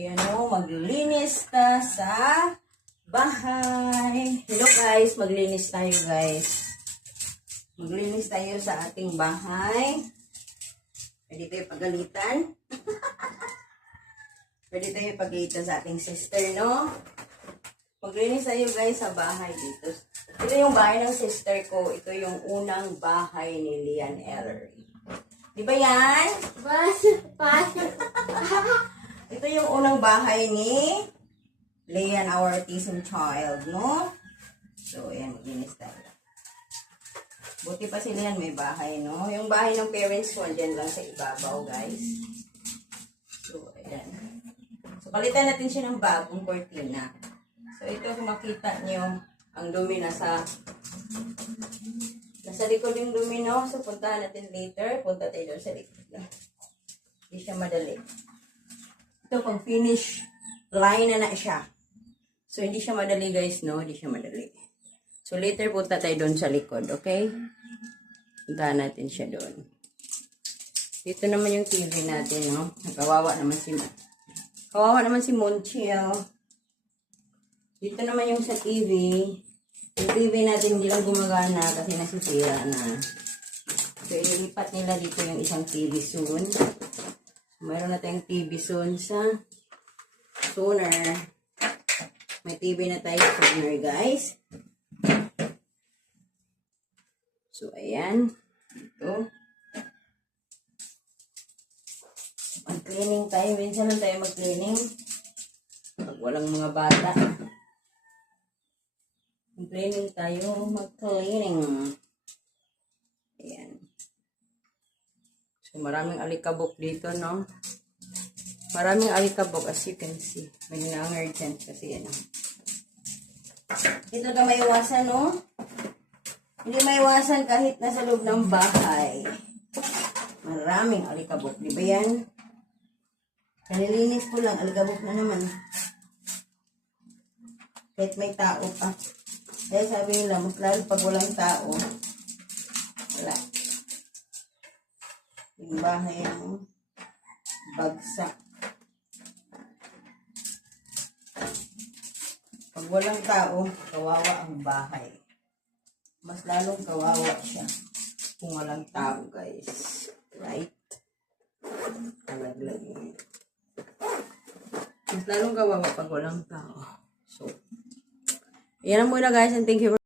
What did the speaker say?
Ayan o, maglinis na sa bahay. Hello guys, maglinis tayo guys. Maglinis tayo sa ating bahay. Pwede tayo pagalitan. Pwede tayo pagalitan sa ating sister, no? Maglinis tayo guys sa bahay dito. Ito yung bahay ng sister ko. Ito yung unang bahay ni Lian Ellery. Di ba yan? Ito yung unang bahay ni Lian, our autism child, no? So, ayan, maglinis tayo. Buti pa si Lian may bahay, no? Yung bahay ng parents ko, andyan lang sa ibabaw, guys. So, ayan. So, palitan natin siya ng bagong cortina. So, ito, kung makita nyo, ang dumi nasa likod yung dumi, no? So, puntahan natin later. Punta tayo doon sa likod. Hindi siya madali. Ito, pag finish line na siya. So, hindi siya madali, guys, no? Hindi siya madali. So, later punta tayo doon sa likod, okay? Puntahan natin siya doon. Dito naman yung TV natin, no? Kawawa naman si Monchi, oh. Dito naman yung sa TV. Yung TV natin hindi lang gumagana kasi nasisira na. So, ililipat nila dito yung isang TV soon. Mayroon na tayong TV soon sa sooner. May TV na tayo sooner, guys. So, ayan. Ito. Mag-cleaning tayo. Minsan lang tayo mag-cleaning. Pag walang mga bata. Mag-cleaning tayo. Mag-cleaning. Ayan. So, maraming alikabok dito, no? Maraming alikabok, as you can see. May nangar dyan kasi, ano. Dito ka maiwasan, no? Hindi maiwasan kahit nasa loob ng bahay. Maraming alikabok. Di ba yan? Kanilinis ko lang, alikabok na naman. Kahit may tao pa. Dahil sabi nila, mas lalo pag walang tao, wala. Yung bahay ang bagsak. Pag walang tao, kawawa ang bahay. Mas lalong kawawa siya kung walang tao, guys. Right? Talaglag mo. Mas lalong kawawa pag walang tao. So, yan ang muna guys, and thank you for